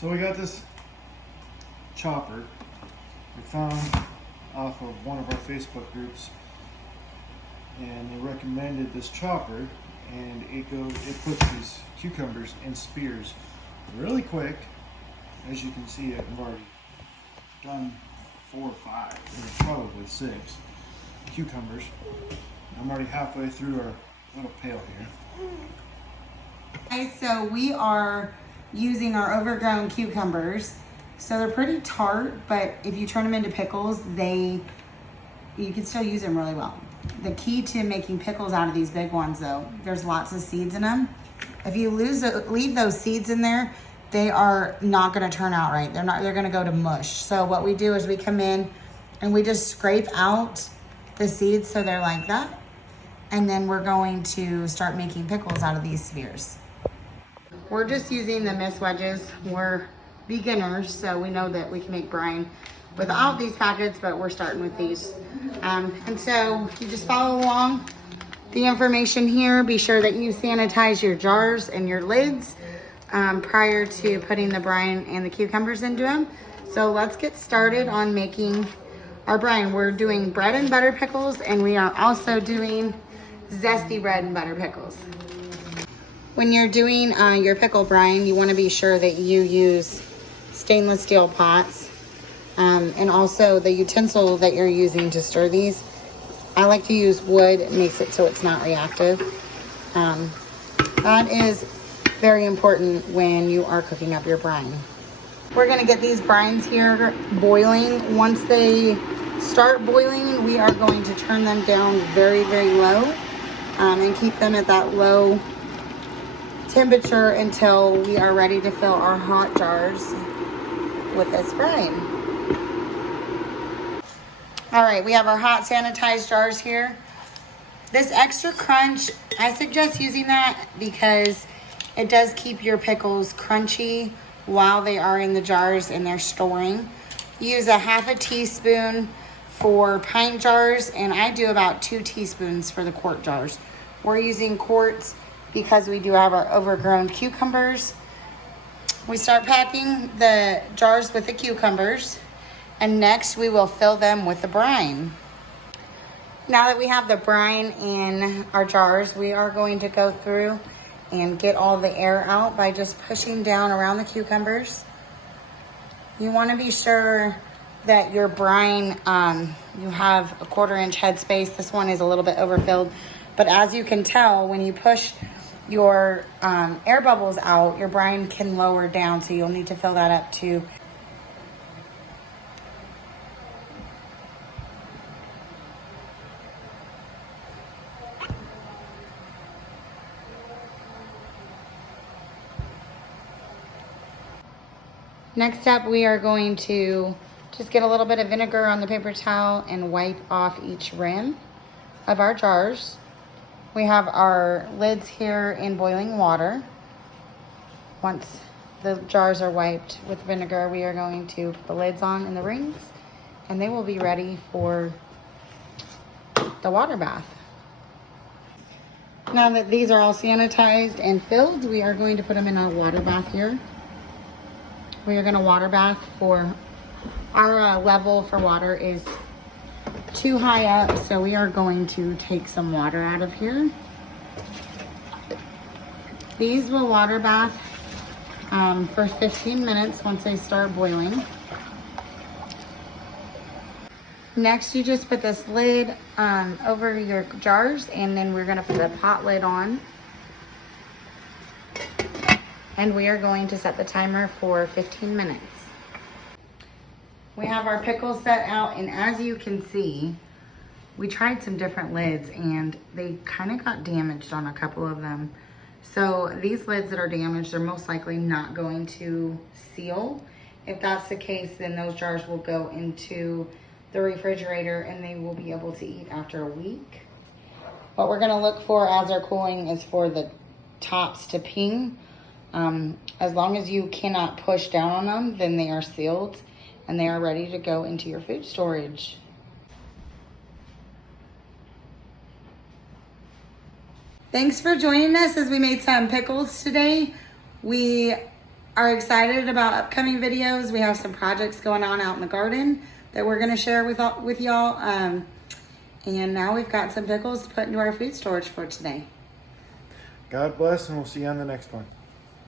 So we got this chopper we found off of one of our Facebook groups, and they recommended this chopper, and it puts these cucumbers in spears really quick. As you can see, I've already done 4 or 5, probably 6 cucumbers. I'm already halfway through our little pail here. Okay, so we are using our overgrown cucumbers. So they're pretty tart, but if you turn them into pickles, you can still use them really well. The key to making pickles out of these big ones though, there's lots of seeds in them. If you leave those seeds in there, they are not gonna turn out right. They're gonna go to mush. So what we do is we come in and we just scrape out the seeds so they're like that. And then we're going to start making pickles out of these spheres. We're just using the mist wedges. We're beginners, so we know that we can make brine without these packets, but we're starting with these. And so you just follow along the information here. Be sure that you sanitize your jars and your lids prior to putting the brine and the cucumbers into them. So let's get started on making our brine. We're doing bread and butter pickles, and we are also doing zesty bread and butter pickles. When you're doing your pickle brine, you want to be sure that you use stainless steel pots, and also the utensil that you're using to stir these. I like to use wood. It makes it so it's not reactive. That is very important when you are cooking up your brine. We're going to get these brines here boiling. Once they start boiling, we are going to turn them down very, very low, and keep them at that low temperature until we are ready to fill our hot jars with this brine. All right, we have our hot sanitized jars here. This extra crunch, I suggest using that because it does keep your pickles crunchy while they are in the jars and they're storing. Use a ½ teaspoon for pint jars, and I do about 2 teaspoons for the quart jars. We're using quarts because we do have our overgrown cucumbers. We start packing the jars with the cucumbers, and next we will fill them with the brine. Now that we have the brine in our jars, we are going to go through and get all the air out by just pushing down around the cucumbers. You want to be sure that your brine, you have a 1/4 inch headspace. This one is a little bit overfilled, but as you can tell, when you push your air bubbles out, your brine can lower down, so you'll need to fill that up too. Next up, we are going to just get a little bit of vinegar on the paper towel and wipe off each rim of our jars. We have our lids here in boiling water. Once the jars are wiped with vinegar, we are going to put the lids on in the rings, and they will be ready for the water bath. Now that these are all sanitized and filled, we are going to put them in our water bath here. We are going to water bath for our level for water is too high up, so we are going to take some water out of here. These will water bath for 15 minutes once they start boiling. Next, you just put this lid over your jars, and then we're going to put a pot lid on. And we are going to set the timer for 15 minutes. We have our pickles set out, and as you can see, we tried some different lids and they kind of got damaged on a couple of them. So these lids that are damaged are most likely not going to seal. If that's the case, then those jars will go into the refrigerator and they will be able to eat after a week. What we're gonna look for as they're cooling is for the tops to ping. As long as you cannot push down on them, then they are sealed and they are ready to go into your food storage. Thanks for joining us as we made some pickles today. We are excited about upcoming videos. We have some projects going on out in the garden that we're going to share with y'all. And now we've got some pickles to put into our food storage for today. God bless, and we'll see you on the next one.